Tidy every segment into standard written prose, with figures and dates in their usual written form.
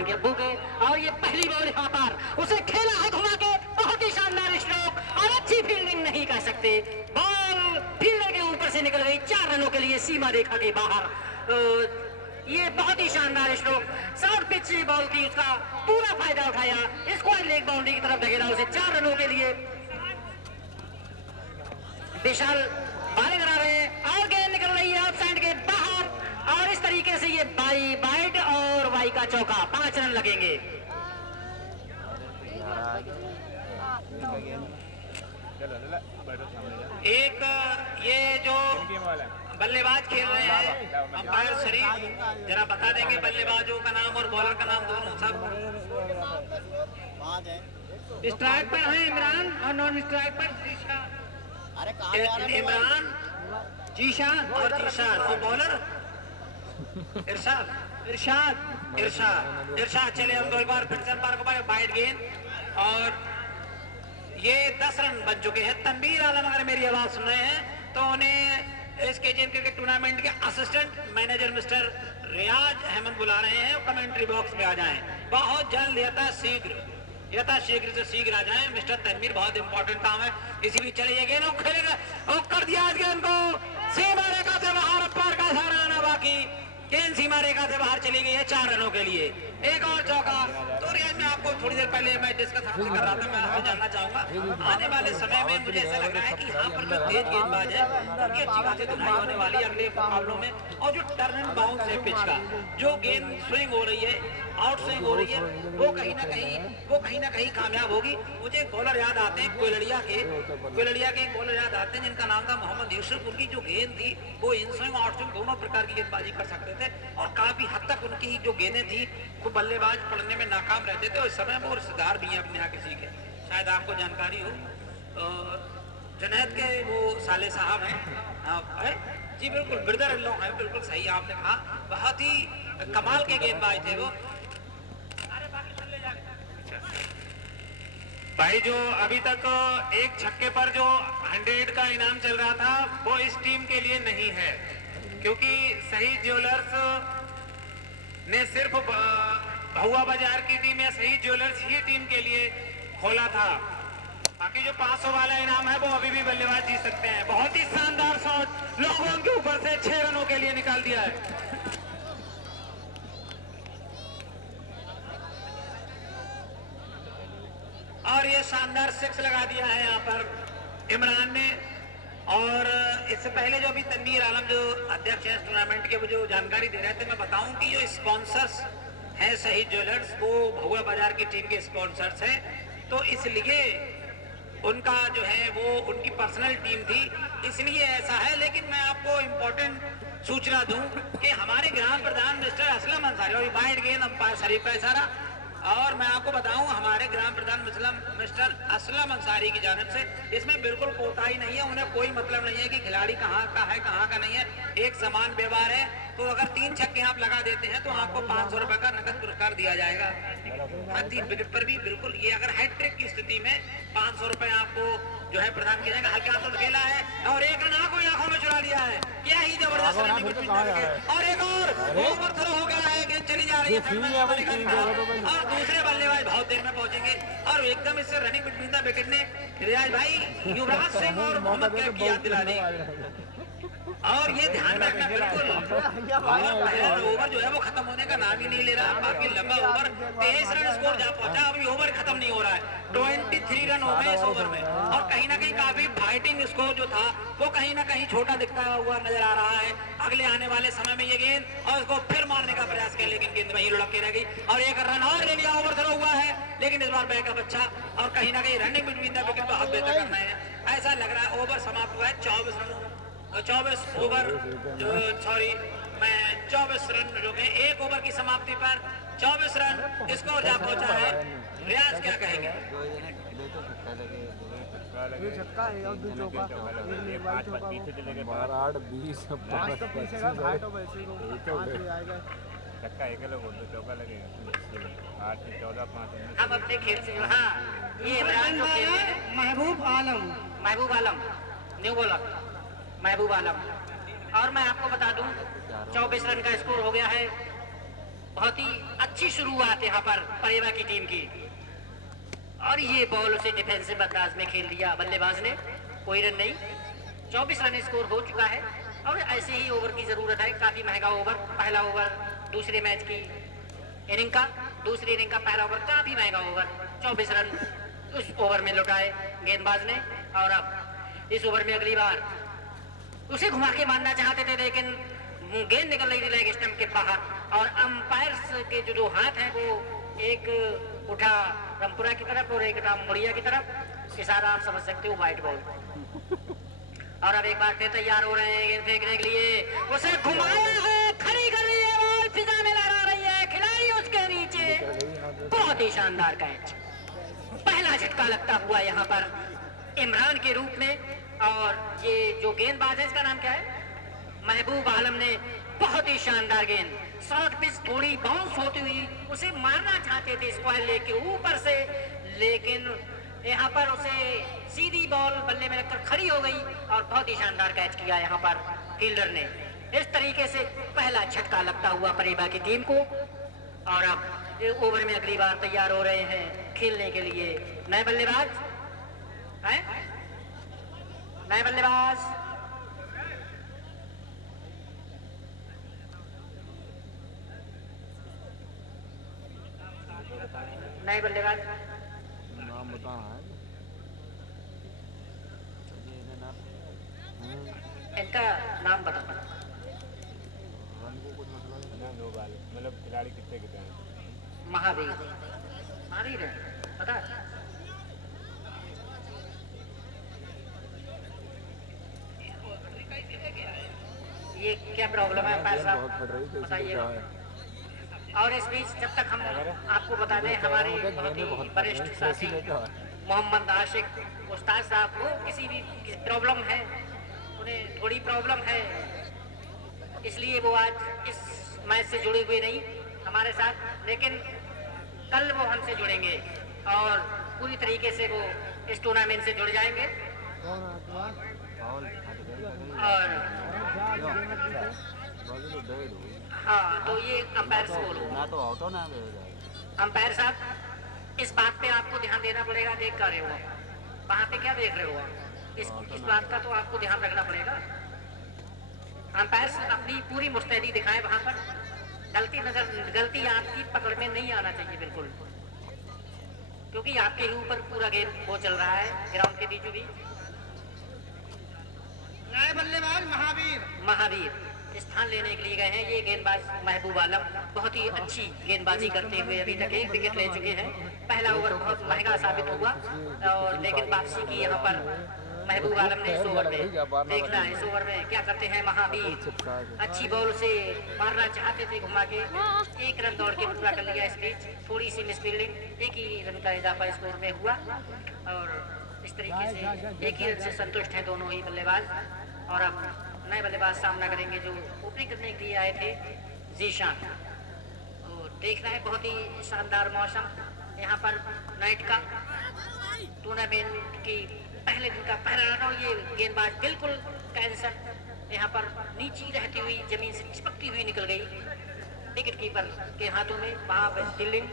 चौहान के अब्बू के। और ये पहली बॉल यहाँ पर उसे खेला है घुमा के, बहुत ही शानदार स्ट्रोक और अच्छी फील्डिंग नहीं कह सकते। बॉल फील्डर के ऊपर से निकल गई 4 रनों के लिए सीमा रेखा के बाहर। ये बहुत ही शानदार स्ट्रोक, शॉर्ट पिच बॉल की उसका पूरा फायदा उठाया, स्क्वायर लेग बाउंड्री की तरफ धकेला उसे 4 रनों के लिए। विशाल बाले करा रहे हैं और गेंद निकल रही है ऑफ साइड के बाहर और इस तरीके से ये बाई बाइट और वाई का चौका, 5 रन लगेंगे। एक ये जो बल्लेबाज खेल रहे हैं अंपायर शरीफ, जरा बता देंगे बल्लेबाजों का नाम और बॉलर का नाम दोनों सब। स्ट्राइक पर है इमरान और नॉन स्ट्राइक पर जीशान। इमरान, जीशान और जीशान और बॉलर इरशाद इरशाद इरशाद इरशाद। चले हम दो बार फिर से अंपायर को बाइट गेंद और ये 10 रन बन चुके हैं। तनवीर आलम अगर मेरी आवाज सुन रहे हैं तो उन्हें इस केजीएम क्रिकेट टूर्नामेंट के असिस्टेंट मैनेजर मिस्टर रियाज अहमद बुला रहे हैं, कमेंट्री बॉक्स में आ जाएं बहुत जल्द, यथाशीघ्र से शीघ्र आ जाएं मिस्टर तनवीर, बहुत इंपॉर्टेंट काम है। इसीलिए चले गेंद खेलेगा और कर दिया इस गेंद को सीमा रेखा से बाहर, अपार का इशारा आना बाकी, गेंद सीमा रेखा से बाहर चली गई है 4 रनों के लिए। एक और चौका। तो रियाज मैं आपको थोड़ी देर पहले मैं डिस्कस कर रहा था, मैं आपसे जानना चाहूंगा आने वाले समय में मुझे ऐसा लग रहा है कि यहाँ पर जो तेज गेंदबाज है उनकी अच्छी खासी धुनाई होने वाली अगले मुकाबलों में, और जो टर्न एंड बाउंस है पिच का, जो गेंद स्विंग हो रही है, आउट स्विंग हो रही है, वो कहीं ना कहीं कामयाब होगी। मुझे एक बॉलर याद आते हैं कोयलड़िया के एक बॉलर याद आते हैं जिनका नाम था मोहम्मद यूसुफ। उनकी जो गेंद थी वो इन स्विंग आउट स्विंग दोनों प्रकार की गेंदबाजी कर सकते थे और काफी हद तक उनकी जो गेंदें थी वो बल्लेबाज पढ़ने में नाकाम रहते थे। और इस समय वो रिश्तेदार भी हैं अपने यहाँ किसी के, शायद आपको जानकारी हो। जुनैद के वो साले साहब हैं जी, बिल्कुल ब्रदर इन लॉ है, बिल्कुल सही आपने कहा, बहुत ही कमाल के गेंदबाज थे वो। भाई जो अभी तक एक छक्के पर जो 100 का इनाम चल रहा था वो इस टीम के लिए नहीं है, क्योंकि शहीद ज्वेलर्स ने सिर्फ भहुआ बाजार की टीम या शहीद ज्वेलर्स ही टीम के लिए खोला था। बाकी जो 500 वाला इनाम है वो अभी भी बल्लेबाज जीत सकते हैं। बहुत ही शानदार शॉट लोगों के ऊपर से 6 रनों के लिए निकाल दिया है। और ये शानदार 6 लगा दिया है यहाँ पर इमरान ने। और इससे पहले जो अभी तनवीर आलम जो अध्यक्ष हैं टूर्नामेंट के, वो जो जानकारी दे रहे थे, मैं बताऊं कि जो स्पॉन्सर्स हैं शहीद ज्वेलर्स वो भहुआ बाजार की टीम के स्पॉन्सर्स हैं, तो इसलिए उनका जो है वो उनकी पर्सनल टीम थी, इसलिए ऐसा है। लेकिन मैं आपको इम्पोर्टेंट सूचना दूं कि हमारे ग्राम प्रधान मिस्टर असलम अंसारी, और वाइड गेंद अंपायर शरीफ का इशारा, और मैं आपको बताऊं हमारे ग्राम प्रधान मिस्टर असलम अंसारी की जानिब से इसमें बिल्कुल कोताही नहीं है। उन्हें कोई मतलब नहीं है कि खिलाड़ी कहाँ का है कहाँ का नहीं है, एक समान व्यवहार है। तो अगर 3 छक्के आप लगा देते हैं तो आपको 500 रुपए का नकद पुरस्कार दिया जाएगा हर 3 विकेट पर भी। बिल्कुल ये अगर हैट्रिक की स्थिति में 500 रुपए आपको जो है प्रदान किया जाएगा। हल्के हाथों से खेला है और एक रन आंखों में चुरा दिया है, क्या ही जबरदस्त रनिंग विकेट। और एक और ओवर थ्रो हो गया है, गेंद चली जा रही है और दूसरे बल्लेबाज बहुत देर में पहुंचेंगे। और एकदम इससे रनिंग बिटवीन द विकेट ने रियाज भाई युवराज सिंह और मोहम्मद कैफ की याद दिला दी। और ये ध्यान में रखना बिल्कुल, पहला ओवर जो है वो खत्म होने का नाम ही नहीं ले रहा। काफी लंबा ओवर, 23 रन स्कोर जा पहुंचा, अभी ओवर खत्म नहीं हो रहा है। 23 रन हो गए इस ओवर में और कहीं ना कहीं काफी फाइटिंग स्कोर जो था वो कहीं ना कहीं छोटा दिखता हुआ नजर आ रहा है। अगले आने वाले समय में ये गेंद और उसको फिर मारने का प्रयास किया, लेकिन गेंद वहीं लुढ़क के रह गई और एक रन और ले लिया। ओवर थ्रो हुआ है लेकिन इस बार बैकअप अच्छा और कहीं ना कहीं रनिंग बिटवीन द विकेट बहुत बेहतर करना है ऐसा लग रहा है। ओवर समाप्त हुआ है 24 ओवर, सॉरी मैं 24 रन जो गए एक ओवर की समाप्ति पर 24 रन स्कोर जा पहुंचा है। रियाज क्या कहेंगे? छक्का है और 2 चौका, 8 20 5 तो पीछेगा, 8 तो वैसे ही 5 आएगा। छक्का एक लोग तो चौका लगेगा 8 से 14 5। हम अपने खेल से हाँ ये इमरान जो खेल रहे हैं महबूब आलम न्यू बॉलर महबूब आलम। और मैं आपको बता दूं 24 रन का स्कोर हो गया है बहुत ही अच्छी शुरुआत यहाँ पर परेवा की टीम की। और ये बॉल उसे डिफेंसिव अंदाज में खेल दिया बल्लेबाज ने, कोई रन नहीं। 24 रन स्कोर हो चुका है और ऐसे ही ओवर की जरूरत है। काफी महंगा ओवर, पहला ओवर दूसरे मैच की इनिंग का, दूसरी इनिंग का पहला ओवर काफी महंगा ओवर। 24 रन उस ओवर में लुटाए गेंदबाज ने। और अब इस ओवर में अगली बार उसे घुमा के मारना चाहते थे, लेकिन गेंद निकल रही थी लेग स्टंप के बाहर। और अंपायर्स के जो दो हाथ हैं वो एक उठा रामपुरा की तरफ और एक रामपुरिया की तरफ, इशारा आप समझ सकते हो, व्हाइट बॉल। और अब एक बार फिर तैयार हो रहे हैं गेंद फेंकने के लिए। उसे घुमाया है, खड़ी कर रही है बॉल, फिजा में लहरा रही है, खिलाड़ी उसके नीचे। बहुत ही शानदार कैच, पहला झटका लगता हुआ यहाँ पर इमरान के रूप में। और ये जो गेंदबाज है इसका नाम क्या है, महबूब आलम ने बहुत ही शानदार गेंद, शॉर्ट पिच थोड़ी बाउंस होती हुई उसे मारना चाहते थे स्क्वायर लेग के ऊपर से, लेकिन यहाँ पर उसे सीधी बॉल बल्ले में लगकर खड़ी हो गई और बहुत ही शानदार कैच किया यहाँ पर फील्डर ने। इस तरीके से पहला झटका लगता हुआ परेवा की टीम को। और अब ओवर में अगली बार तैयार हो रहे हैं खेलने के लिए नए बल्लेबाज हैं, नए बल्लेबाज नए बल्लेबाज नाम बताना है। इनका नाम बता। दो बाल मतलब खिलाड़ी कितने कितने हैं? महावीर, महावीर है पता है? ये क्या प्रॉब्लम है अंपायर साहब बताइएगा। और इस बीच जब तक हम आपको बता दें, हमारे बहुत ही वरिष्ठ साथी मोहम्मद आशिक उस्ताद साहब को किसी भी प्रॉब्लम है, उन्हें थोड़ी प्रॉब्लम है, इसलिए वो आज इस मैच से जुड़े हुए नहीं हमारे साथ, लेकिन कल वो हमसे जुड़ेंगे और पूरी तरीके से वो इस टूर्नामेंट से जुड़ जाएंगे। और हाँ, तो ये अंपायर से बोलो। अंपायर साहब, इस बात पे आपको ध्यान देना पड़ेगा। देख कर रहे हो वहाँ पे क्या देख रहे हो आप, इस बात का तो आपको ध्यान रखना पड़ेगा। अंपायर अपनी पूरी मुस्तैदी दिखाएं वहाँ पर। गलती आपकी पकड़ में नहीं आना चाहिए बिल्कुल, क्योंकि आपके ही ऊपर पूरा गेम वो चल रहा है ग्राउंड के बीचों बीच। नए बल्लेबाज महावीर, महावीर स्थान लेने के लिए गए हैं। ये गेंदबाज महबूब आलम बहुत ही अच्छी गेंदबाजी करते हुए अभी तक 1 विकेट ले चुके हैं। पहला ओवर बहुत महंगा साबित हुआ और लेकिन वापसी की यहाँ पर महबूब आलम ने इस ओवर में देखना है, इस ओवर में क्या करते हैं महावीर। अच्छी बॉल से मारना चाहते थे घुमा के, 1 रन दौड़ के पूरा कर लिया। इस बीच थोड़ी सी मिसफील्डिंग, 1 ही रन का इजाफा स्कोर में हुआ और इस तरीके से 1 ही रन से संतुष्ट हैं दोनों ही बल्लेबाज। और अब नए बल्लेबाज सामना करेंगे जो ओपनिंग करने के लिए आए थे, जीशान। और देखना है, बहुत ही शानदार मौसम यहाँ पर नाइट का, टूर्नामेंट की पहले दिन का पहला रन। और ये गेंदबाज बिल्कुल कैंसर यहाँ पर नीचे रहती हुई जमीन से चिपकती हुई निकल गई विकेट कीपर के हाथों में। वहाँ फील्डिंग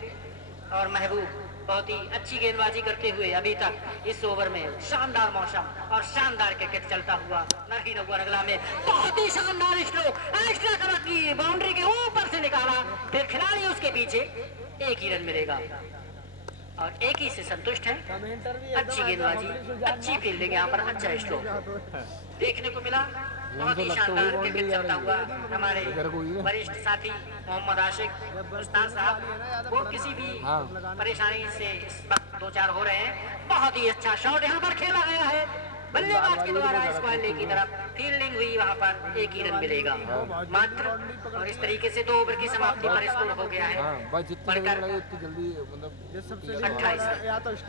और महबूब बहुत ही अच्छी गेंदबाजी करते हुए अभी तक इस ओवर में शानदार मौसम और शानदार क्रिकेट चलता हुआ नहीं नौवा अगला में बहुत ही शानदार स्ट्रोक, एक्स्ट्रा कवर की बाउंड्री के ऊपर से निकाला, फिर खिलाड़ी उसके पीछे, 1 ही रन मिलेगा और 1 ही से संतुष्ट है। अच्छी गेंदबाजी, अच्छी फील्डिंग, यहाँ पर अच्छा स्ट्रोक देखने को मिला। बहुत ही शानदार क्रिकेट चलता हुआ हमारे वरिष्ठ साथी मोहम्मद आशिक उस्ताद साहब, वो किसी भी परेशानी से इस वक्त 2-4 हो रहे हैं। बहुत ही अच्छा शॉट यहाँ पर खेला गया है बल्लेबाज के द्वारा स्क्वायर लेग की तरफ, फील्डिंग हुई, वहाँ पर 1 ही रन मिलेगा मात्र। और इस तरीके से 2 ओवर की समाप्ति पर स्कोर हो गया है बढ़कर 28।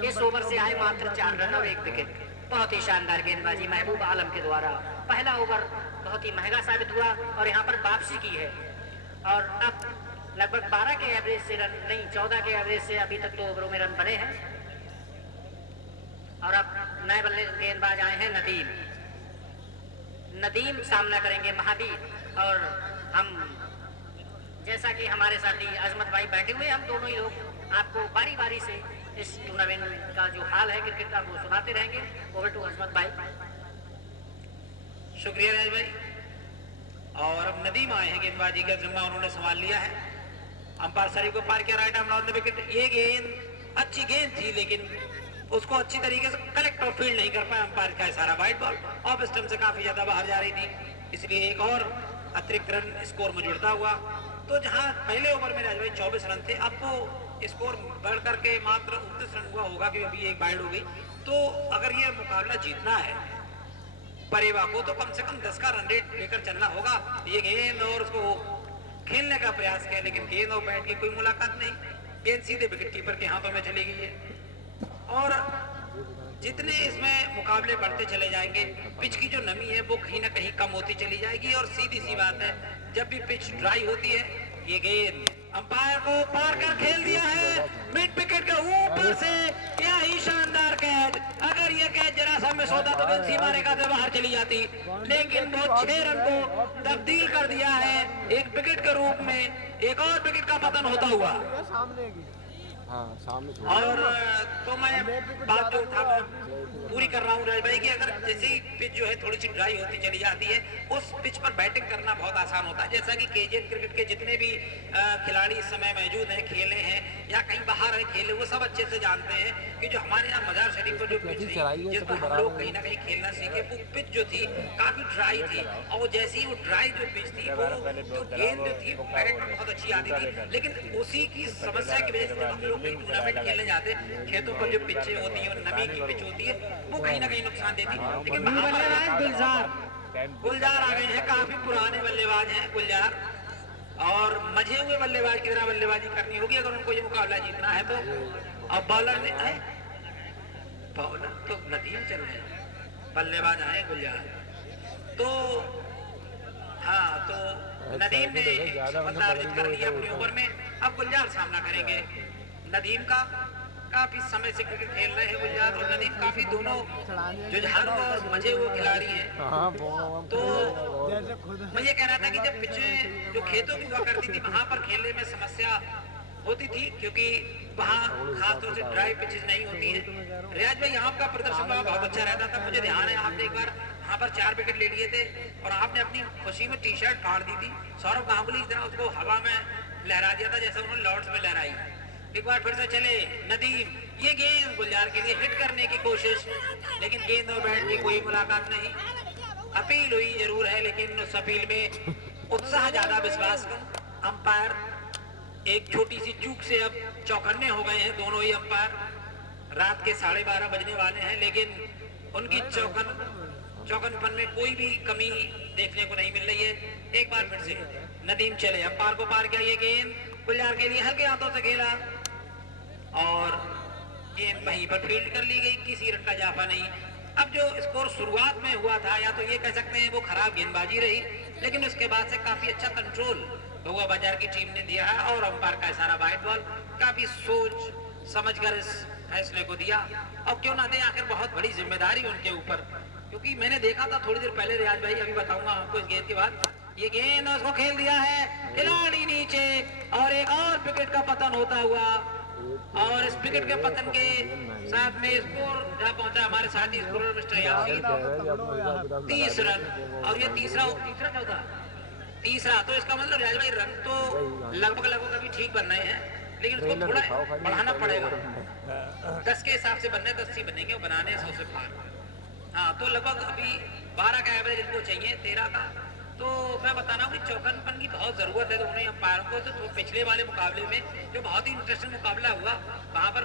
इस ओवर से आए मात्र 4 रन और 1 विकेट। बहुत ही शानदार गेंदबाजी महबूब आलम के द्वारा। पहला ओवर बहुत ही महंगा साबित हुआ और यहाँ पर वापसी की है। और अब लगभग 12 के एवरेज से रन नहीं, 14 के एवरेज से अभी तक 2 ओवरों में रन बने हैं। और अब नए बल्ले गेंदबाज आए हैं नदीम। नदीम सामना करेंगे महावीर। और हम जैसा कि हमारे साथी अजमत भाई बैठे हुए, हम दोनों ही लोग आपको बारी बारी से इस टूर्नामेंट का जो हाल है क्रिकेट का वो सुनाते रहेंगे। ओवर टू अजमत भाई। शुक्रिया राज भाई। और अब नदीम आए हैं, गेंदबाजी का जिम्मा उन्होंने संभाल लिया है। अंपायर शरीफ को पार किया, right arm on the wicket. ये गेंद अच्छी गेंद थी लेकिन उसको अच्छी तरीके से कलेक्ट और फील्ड नहीं कर पाया अंपायर का इशारा। वाइड बॉल ऑफ स्टंप से काफी ज्यादा बाहर जा रही थी, इसलिए एक और अतिरिक्त रन स्कोर में जुड़ता हुआ। तो जहां पहले ओवर में राज भाई 24 रन थे, अब तो स्कोर बढ़ करके मात्र 29 रन हुआ होगा, कि अभी एक वाइड हो गई। तो अगर ये मुकाबला जीतना है परेवा को तो कम से कम 10 का रन रेट लेकर चलना होगा। ये गेंद और उसको खेलने का प्रयास किया, लेकिन गेंद और बैट की कोई मुलाकात नहीं। गेंद सीधे विकेट कीपर के हाथों में चली गई है। और जितने इसमें मुकाबले बढ़ते चले जाएंगे, पिच की जो नमी है वो कहीं ना कहीं कम होती चली जाएगी। और सीधी सी बात है, जब भी पिच ड्राई होती है, ये गेंद अंपायर को पार कर खेल दिया है मिड विकेट के ऊपर से। क्या ही शानदार कैच! अगर ये कैच जरा सा मिस होता तो गेंद सीमा रेखा से बाहर चली जाती, लेकिन वो 6 रन को तब्दील कर दिया है एक विकेट के रूप में। एक और विकेट का पतन होता हुआ। हाँ सामने और तो मैं बात जो उठा पूरी कर रहा हूँ राज भाई कि अगर जैसे ही पिच जो है थोड़ी सी ड्राई होती चली जाती है, उस पिच पर बैटिंग करना बहुत आसान होता है। जैसा कि केजीएन क्रिकेट के जितने भी खिलाड़ी इस समय मौजूद हैं, खेले हैं या कहीं बाहर है खेले, वो सब अच्छे से जानते हैं कि जो हमारे यहाँ मजार शरीफ पर जो पिच थी, जिस पर हम लोग कहीं ना कहीं खेलना सीखे, वो पिच जो थी काफी ड्राई थी। और वो जैसी वो ड्राई जो पिच थी, वो जो गेंद जो थी वो बैट में बहुत अच्छी आती थी। लेकिन उसी की समस्या की वजह से जब हम लोग टूर्नामेंट खेलने जाते, खेतों पर जो पिचें होती है, नमी की पिच होती है, वो कहीं ना कहीं नुकसान देती है। लेकिन गुलजार आ गए हैं, काफी पुराने बल्लेबाज हैं गुलजार, और मजे हुए बल्लेबाज की तरह बल्लेबाजी करनी होगी अगर उनको ये मुकाबला जीतना है तो। अब बॉलर ने बॉलर तो नदीम चल रहे हैं, बल्लेबाज आए गुलजार। तो हाँ, तो नदीम ने बंदा अर्जित कर दिया अपनी ओवर में। अब गुलजार सामना करेंगे नदीम का। काफी समय से क्रिकेट खेल रहे हैं गुलजार और नदीम, काफी दोनों जुझारू और मजे हुए खिलाड़ी हैं। तो मैं ये कह रहा था कि जब पिचें जो खेतों की हुआ करती थी, वहां पर खेलने में समस्या होती थी, क्योंकि वहाँ खासतौर से ड्राई पिचेस नहीं होती है। रियाज भाई, आपका प्रदर्शन बहुत अच्छा रहता था, मुझे ध्यान है आपने एक बार वहाँ पर 4 विकेट ले लिए थे और आपने अपनी खुशी में टी शर्ट फाड़ दी थी। सौरभ गांगुली की तरह उसको हवा में लहरा दिया था जैसे उन्होंने लॉर्ड्स में लहराई। एक बार फिर से चले नदीम, ये गेंद गुलजार के लिए हिट करने की कोशिश, लेकिन गेंद और बैट की कोई मुलाकात नहीं। अपील हुई जरूर है, लेकिन उस अपील में उत्साह ज्यादा विश्वास का। अंपायर एक छोटी सी चूक से अब चौकन्ने हो गए हैं दोनों ही अंपायर। रात के 12:30 बजने वाले हैं, लेकिन उनकी चौकनपन में कोई भी कमी देखने को नहीं मिल रही है। एक बार फिर से नदीम चले, अंपायर को पार किया, ये गेंद गुलजार के लिए हल्के हाथों से खेला और गेंद वहीं पर फील्ड कर ली गई, किसी रन का जाफा नहीं। अब जो स्कोर शुरुआत में हुआ था, या तो ये कह सकते हैं वो खराब गेंदबाजी रही, लेकिन उसके बाद से काफी अच्छा कंट्रोल भगवा बाजार की टीम ने दिया है और अंपायर का इशारा वाइड बॉल, काफी सोच समझकर इस फैसले को दिया। और क्यों ना दे, आखिर बहुत बड़ी जिम्मेदारी उनके ऊपर, क्योंकि मैंने देखा था थोड़ी देर पहले रियाज भाई, अभी बताऊंगा आपको इस गेंद के बाद। ये गेंद उसको खेल दिया है खिलाड़ी नीचे और एक और विकेट का पतन होता हुआ, और इस विकेट के पतन के साथ में स्कोर जहां पहुंचा हमारे साथी स्कोरर मिस्टर यासीन 30 रन, और ये तीसरा चौथा तीसरा। तो इसका मतलब रियाज भाई रन तो लगभग अभी ठीक बन रहे हैं, लेकिन उसको थोड़ा बढ़ाना पड़ेगा। 10 के हिसाब से बनने 10 ही बनेंगे, वो बनाने 100 से पार। हाँ, तो लगभग अभी 12 का एवरेज इनको चाहिए, 13 का। तो मैं बता रहा हूँ कि चौकनपन की बहुत जरूरत है दोनों अंपायरों को। तो पिछले वाले मुकाबले में जो बहुत ही इंटरेस्टिंग मुकाबला हुआ, वहाँ पर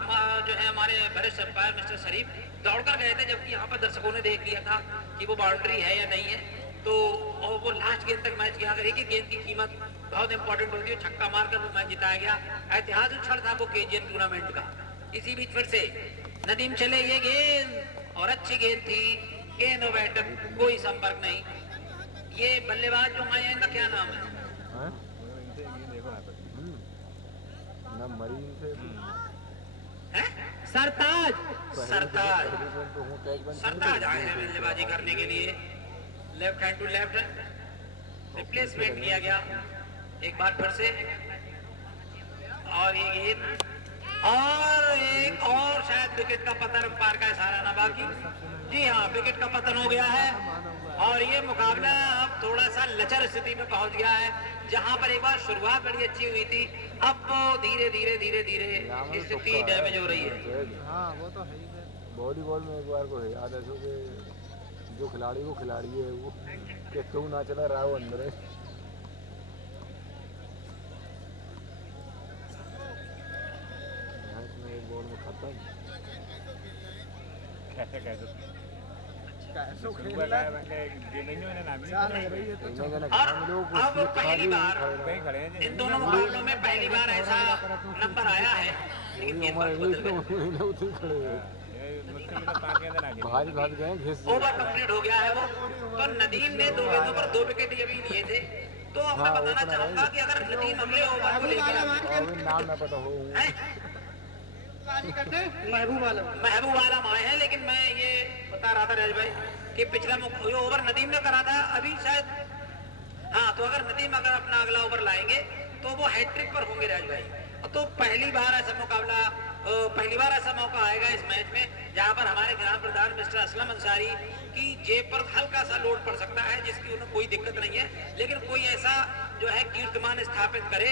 जो है हमारे वरिष्ठ अंपायर मिस्टर शरीफ दौड़कर गए थे, जबकि यहाँ पर दर्शकों ने देख लिया था कि वो बाउंड्री है या नहीं है। तो और वो लास्ट गेंद तक मैच किया, एक गेंद की कीमत बहुत इंपॉर्टेंट होती है। छक्का मारकर वो मैच जिताया गया, ऐतिहासिक क्षण था वो केजीएन टूर्नामेंट का। इसी बीच फिर से नदीम चले, ये गेंद और अच्छी गेंद थी, गेंद और बैट कोई संपर्क नहीं। ये बल्लेबाज जो आए हैं, इनका क्या नाम है? सरताज आए हैं बल्लेबाजी करने के लिए। Left hand to left hand replacement किया गया। एक बार फिर से, और ये गेंद, और एक और शायद विकेट का पतन, अंपायर का इशारा ना बाकी, जी हाँ विकेट का पतन हो गया है। और ये मुकाबला अब थोड़ा सा लचर स्थिति में पहुंच गया है, जहां पर एक बार शुरुआत बड़ी अच्छी हुई थी, अब वो धीरे धीरे धीरे धीरे स्थिति डैमेज हो रही है। हाँ वो तो है ही है। वॉलीबॉल में एक बार को है याद ऐसो कि जो खिलाड़ी वो खिलाड़ी है वो कि तू ना चला रहा वो अंदर है। एक बॉल में खत्म कैसे कैसे कैसो सुबह का मैंने ये नहीं मैंने नाम नहीं और अब पहली बार कहीं खड़े हैं जी। इन दोनों मुकाबलों में पहली बार ऐसा नंबर आया है, लेकिन गेंदबाज बदल गए। उठी खड़े हैं ये मुश्किल में तो 5 गेंद ना भाग भाग गए घिस ओवर कंप्लीट हो गया है वो। तो नदीम ने 2 गेंदों पर 2 विकेट ये भी लिए थे। तो अब मैं बताना चाहूंगा कि अगर नदीम अगले ओवर को लेकर नाम ना पता हो महबूब आलम आए हैं, लेकिन मैं ये बता रहा था राज भाई कि पिछला जो ओवर नदीम ने करा था अभी शायद, हाँ तो अगर नदीम अगर अपना अगला ओवर लाएंगे तो वो हैट्रिक पर होंगे राज भाई। तो पहली बार ऐसा मुकाबला, पहली बार ऐसा मौका आएगा इस मैच में जहां पर हमारे ग्राम प्रधान मिस्टर असलम अंसारी की जेब पर हल्का सा लोड पड़ सकता है, जिसकी उन्हें कोई दिक्कत नहीं है, लेकिन कोई ऐसा जो है कीर्तिमान स्थापित करे।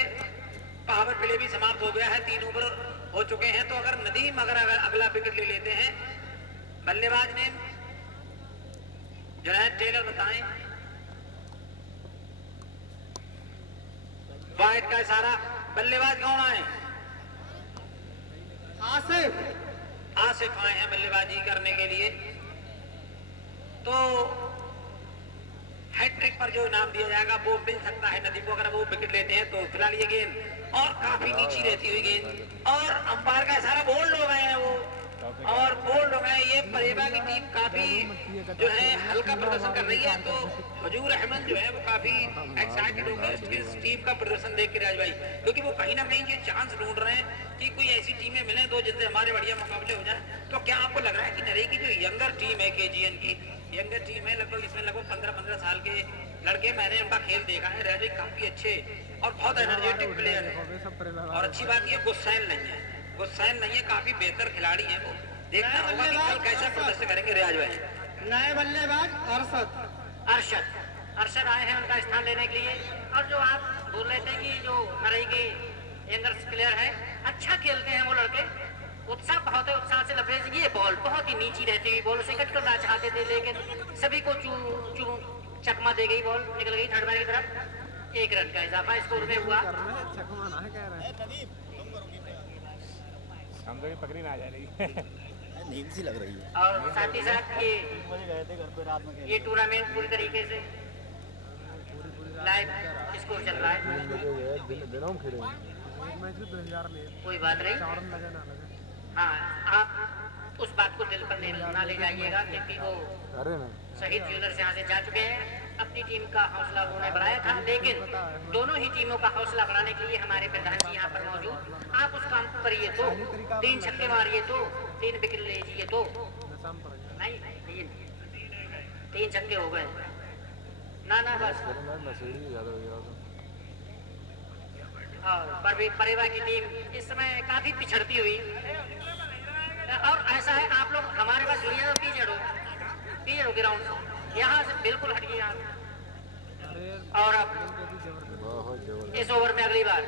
पावर प्ले भी समाप्त हो गया है, 3 ओवर हो चुके हैं। तो अगर नदीम अगर अगला विकेट ले लेते हैं, बल्लेबाज ने जुनैद टेलर बताएं, वाइट का इशारा, बल्लेबाज कौन आए? आसिफ आए हैं बल्लेबाजी करने के लिए। तो हैट्रिक पर जो इनाम दिया जाएगा वो मिल सकता है नदीम को, अगर वो विकेट लेते हैं। तो फिलहाल ये गेंद और काफी नीची रहती हुई गेंद, और अंपायर का इशारा बोल्ड हो गए हैं वो, और बोल्ड हो गए। ये परेबा की टीम काफी जो है हल्का प्रदर्शन कर रही है, तो हजूर अहमद जो है वो काफी एक्साइटेड हो गए इस टीम का प्रदर्शन देख के राज भाई, क्योंकि वो कहीं ना कहीं ये चांस ढूंढ रहे हैं कि कोई ऐसी टीमें मिले दो जिनसे हमारे बढ़िया मुकाबले हो जाए। तो क्या आपको लग रहा है कि नरेगा की जो यंगर टीम है, केजीएन की यंगर टीम है, लगभग इसमें लगभग 15-15 साल के लड़के, मैंने उनका खेल देखा है राज भाई, काफी अच्छे और बहुत एनर्जेटिक प्लेयर है। और अच्छी बात ये गुस्सैन नहीं है, गुस्सैन नहीं है, काफी बेहतर खिलाड़ी है वो। देखना होगा कि कल कैसा प्रदर्शन करेंगे रियाज भाई। नए बल्लेबाज अरशद आए हैं उनका स्थान लेने के लिए। और जो आप बोल रहे थे कि जो नरई के यंगर प्लेयर है, अच्छा खेलते हैं वो लड़के, उत्साह बहुत है, उत्साह से लफेज। ये बॉल बहुत ही नीची रहती हुई बॉल उसे कट करना चाहते थे, लेकिन सभी को चकमा दे गई, बॉल निकल गई थर्ड मैन की तरफ। 1 रन का इजाफा स्कोर में हुआ। हम लोग पकड़ी ना आ जा रही नींद सी लग रही है। और साथ ही साथ ये टूर्नामेंट पूरी तरीके से लाइव स्कोर चल रहा है। दिनों में खेले कोई बात नहीं, हाँ आप उस बात को दिल पर ना ले जाइएगा, क्योंकि वो अरे ना शहीद ज्वेलर्स यहाँ से जा चुके हैं। अपनी टीम का हौसला उन्होंने बढ़ाया था, लेकिन दोनों ही टीमों का हौसला बढ़ाने के लिए हमारे प्रधान जी यहाँ पर मौजूद। आप उस काम करिए तो 3 छक्के मारिए तो 3 विकेट लीजिए तो नहीं, 3 छक्के हो गए ना बस। और परेवा की टीम इस समय काफी पिछड़ती हुई, और ऐसा है आप लोग हमारे पास जुड़िए तो पीछे हो ग्राउंड से, यहाँ से बिल्कुल हटिए आप। और अब इस ओवर में अगली बार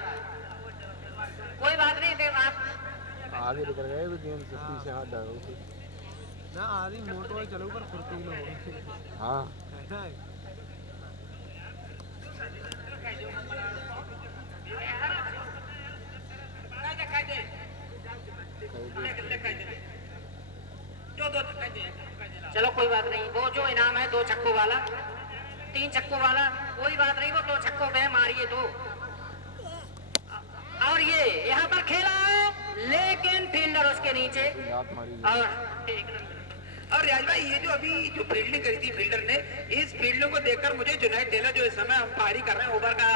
कोई बात नहीं, देख आप आगे निकल गए गेंद से पीछे हाथ डालो ना आदि मोटो चलो पर फुर्तीलो हो। हाँ चलो कोई बात नहीं, वो जो इनाम है 2 छक्कों वाला, 3 छक्कों वाला, कोई बात नहीं, वो 2 छक्कों पे मारिए तो। और ये यहाँ पर खेला लेकिन फील्डर उसके नीचे, और राज भाई ये जो अभी जो फील्डिंग करी थी फील्डर ने, इस फील्डिंग को देखकर मुझे जुनैद टेलर जो इस समय अंपायरी कर रहे हैं, ओवर का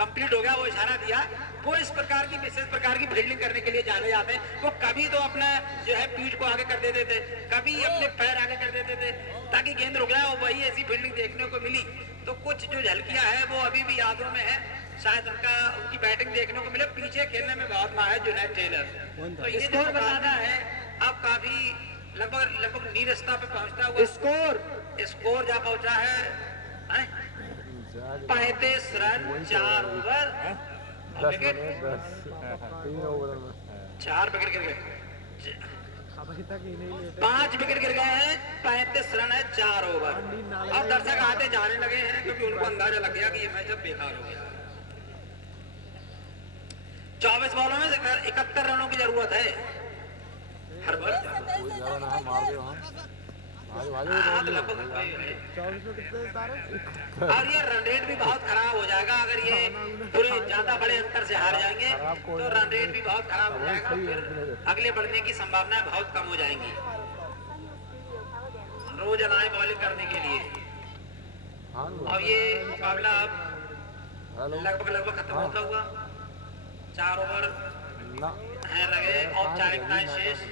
कंप्लीट हो गया, वो इशारा दिया, वो इस प्रकार की विशेष प्रकार की फील्डिंग करने के लिए जाने जाते हैं। वो कभी तो अपना जो है पीठ को आगे कर देते थे, कभी अपने पैर आगे कर देते थे ताकि गेंद रुक जाए, और वही ऐसी फील्डिंग देखने को मिली। तो कुछ जो झलकियां है वो अभी भी यादों में है। शायद उनकी बैटिंग देखने को मिले। पीछे खेलने में बहुत माहिर जुनैद टेलर। तो ये जो स्कोर मुकाबला है अब काफी लगभग नीरस्ता पे पहुंचता हुआ स्कोर जा पहुंचा है 35 रन 4 ओवर 10 विकेट बने 10 3 ओवर में 4 विकेट गिर गए, अभी तक ही नहीं लेटे 5 विकेट गिर गए हैं, 35 रन है 4 ओवर। अब दर्शक आते जाने लगे हैं क्योंकि उनको अंदाजा लग गया कि ये मैच अब बेकार हो गया। 24 बॉलों में 71 रनों की जरूरत है हर बॉल। कोई ज्यादा ना है, मार दे वहाँ हाँ, तो लगभग वही है। 24 में कितने तारे और ये रन रेट भी बहुत खराब हो जाएगा अगर ये पूरे ज्यादा बड़े अंतर से हार जाएंगे तो रन रेट भी बहुत खराब हो जाएगा, फिर अगले बढ़ने की संभावनाएं बहुत कम हो जाएंगी रोजाना बॉलिंग करने के लिए। हाँ और ये मुकाबला अब लगभग खत्म होता हुआ, 4 ओवर ना है लगे, औपचारिकताएं शेष।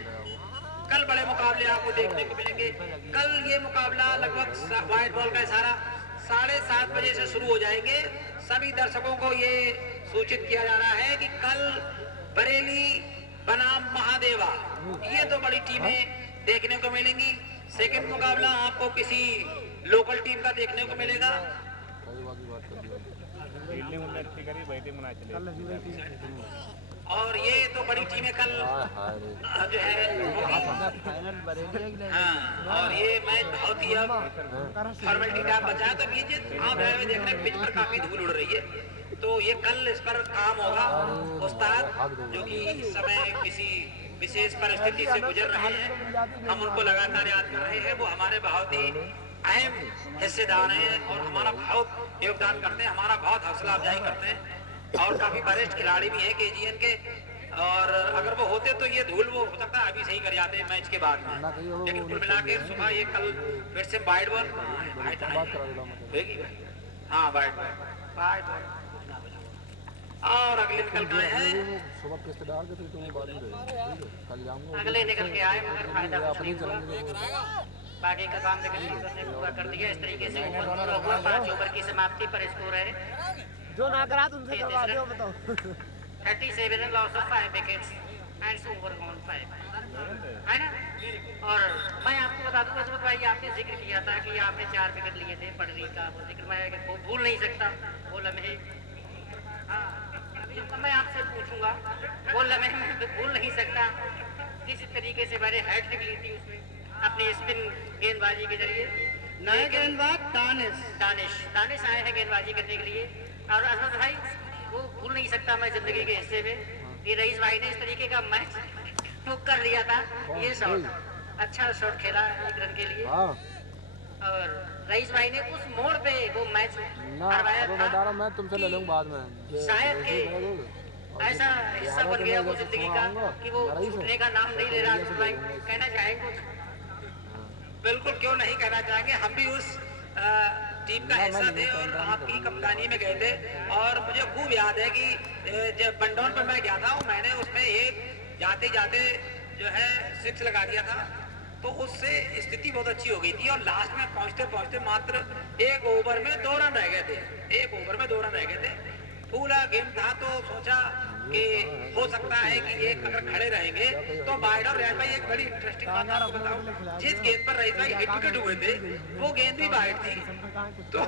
कल बड़े मुकाबले आपको देखने को मिलेंगे। कल ये मुकाबला लगभग व्हाइट बॉल का इशारा 7:30 बजे से शुरू हो जाएंगे। सभी दर्शकों को ये सूचित किया जा रहा है कि कल बरेली बनाम महादेवा ये तो बड़ी टीमें देखने को मिलेंगी। सेकंड मुकाबला आपको किसी लोकल टीम का देखने को मिलेगा। कई बार की बात कर दी फील्डिंग उन्होंने अच्छी करी, बैटिंग बना चले। और ये तो बड़ी टीमें कल हाय रे जो है फाइनल बरेली है कि नहीं? हाँ, और ये मैच बहुत ही अब फॉर्मेलिटी का बचा है। तो ये जो आप आए हुए देख रहे हैं पिच पर काफी धूल उड़ रही है, तो ये कल इस पर काम होगा। उस्ताद जो कि इस समय किसी विशेष परिस्थिति से गुजर रहे हैं, हम उनको लगातार याद कर रहे हैं। वो हमारे बहुत ही अहम हिस्सेदार हैं और हमारा बहुत योगदान करते हैं, हमारा बहुत हौसला अफजाई करते हैं और काफी वरिष्ठ खिलाड़ी भी हैं KGN के। और अगर वो होते तो ये धूल वो हो सकता है अभी सही कर जाते हैं मैच के बाद में, लेकिन कुल मिला के सुबह ये कल फिर से वाइड बॉल बात करा देता मतलब होगी। हाँ वाइड बॉल और अगले निकल के आए हैं, सुबह किस्त डाल के फिर तुम्हें बाद में देंगे, ठीक है? कल जाऊंगा अगले निकल के आए मगर फायदा कुछ अपनी नहीं हुआ। चलेंगे बाकी का काम तकरीबन पूरा कर दिया। इस तरीके से ओवर पूरा हुआ। 5 ओवर की समाप्ति पर स्कोर है जो ना करा तुमसे करवा दो बताओ 37 and loss of 5 wickets and over gone 5 है ना। और मैं आपको बता दूं अजमत भाई, आपने जिक्र किया था कि आपने 4 विकेट लिए थे पटरी का, वो जिक्र मैं भूल नहीं सकता वो लम्हे। हाँ, अभी मैं आपसे पूछूंगा वो लम्हे मैं भूल नहीं सकता किस तरीके से मैंने हैट्रिक ली थी उसमें अपनी स्पिन गेंदबाजी के जरिए। नए गेंदबाज दानिश आए हैं गेंदबाजी करने के लिए। और अजमत भाई वो भूल नहीं सकता मैं जिंदगी के हिस्से में कि रईस भाई ने इस तरीके का मैच बुक कर लिया था। ये शॉट अच्छा शॉट खेला 1 रन के लिए हाँ और रईस भाई ने उस मोड़ पे वो मैच ना हरवाया अब मैं था। मैं तुमसे ले लूंगा बाद में शायद कि ऐसा हिस्सा बन गया वो जिंदगी का कि वो छूटने का नाम नहीं ले रहा। अजमत भाई कहना चाहेंगे? बिल्कुल क्यों नहीं कहना चाहेंगे, हम भी उस टीम का हिस्सा थे और आपकी कप्तानी में गए थे। और मुझे खूब याद है कि जब बंडौन पर मैं गया था मैंने उसमें एक जाते जाते जो है 6 लगा दिया था, तो उससे स्थिति बहुत अच्छी हो गई थी। और लास्ट में पहुंचते पहुंचते मात्र 1 ओवर में 2 रन रह गए थे, 1 ओवर में 2 रन रह गए थे। पूरा गेम था तो सोचा कि हो सकता है कि ये अगर खड़े रहेंगे तो वाइड। और रैन भाई एक बड़ी इंटरेस्टिंग बात आपको बताऊं, जिस गेंद पर रईस भाई हिट विकेट हुए थे वो गेंद भी वाइड थी, तो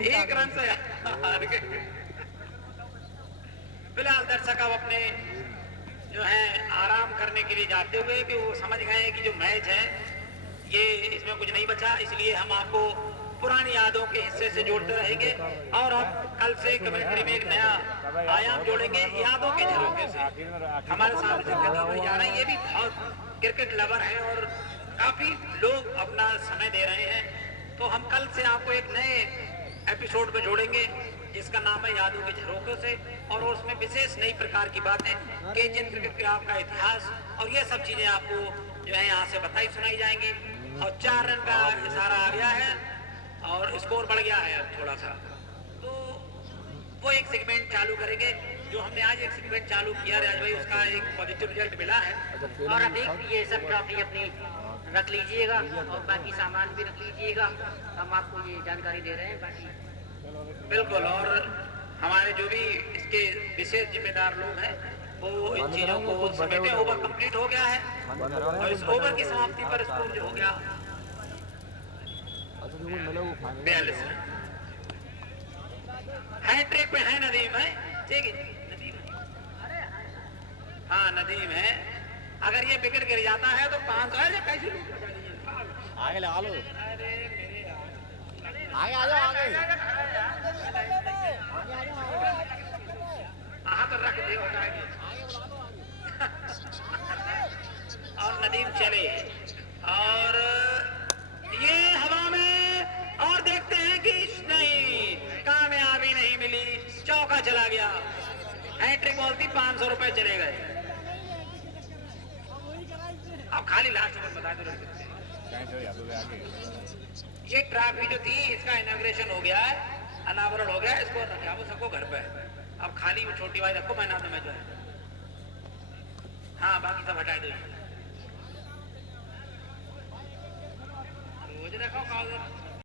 1 रन से हार गए। फिलहाल दर्शक अब अपने जो है आराम करने के लिए जाते हुए कि वो समझ गए कि जो मैच है ये इसमें कुछ नहीं बचा, इसलिए हम आपको पुरानी यादों के हिस्से से जोड़ते रहेंगे। और अब कल से कमेंट्री में एक नया आयाम जोड़ेंगे यादों के झरोखे से। हमारे साथ जो खत्म होने जा रहे हैं ये भी बहुत क्रिकेट लवर हैं और काफी लोग अपना समय दे रहे हैं। तो हम कल से आपको एक नए एपिसोड में जोड़ेंगे जिसका नाम है यादों के झरोखों से, और उसमें विशेष नई प्रकार की बातें केजीएन क्रिकेट क्लब का इतिहास और ये सब चीजें आपको जो है यहाँ से बताई सुनाई जाएंगी। और 4 रन का इशारा आ गया है और स्कोर बढ़ गया है अब थोड़ा सा, तो वो एक सेगमेंट चालू करेंगे जो हमने आज एक सेगमेंट चालू किया राज भाई, उसका एक पॉजिटिव रिजल्ट मिला है। और अभी ये सब ट्रॉफी अपनी रख लीजिएगा और बाकी सामान भी रख लीजिएगा, हम आपको ये जानकारी दे रहे हैं बाकी। बिल्कुल, और हमारे जो भी इसके विशेष जिम्मेदार लोग हैं वो इन बंद चीजों कराएंगे, को कुछ बटे समेटे। उठा ओवर देंगे। कंप्लीट हो गया है बंद और कराएंगे, इस कुछ ओवर बटे की उठा समाप्ति पर देंगे। स्कोर जो हो गया अच्छा जो मिला वो फाइनल 42 रन। हैट्रिक पे है नदीम है, ठीक है नदीम है। हाँ नदीम है। अगर ये विकेट गिर जाता है तो 500 है। कैसे आगे लगा लो, अरे मेरे आगे आ जाओ, आगे हाँ तो रख दे उठाएंगे। और नदीम चले और ये हवा में और देखते हैं कि नहीं कामयाबी नहीं मिली, चौका चला गया। हैट्रिक बॉल थी, 500 रुपए चले गए। अब खाली लास्ट ओवर बता दो कहीं से यादव के आगे ये ट्रॉफी जो थी इसका इनॉग्रेशन हो गया है, अनावरण हो गया है, इसको रखा वो सबको घर पे है। अब खाली वो छोटी वाली रखो, मैंने में जो है हाँ बाकी सब हटा दो। रोज रखो कागज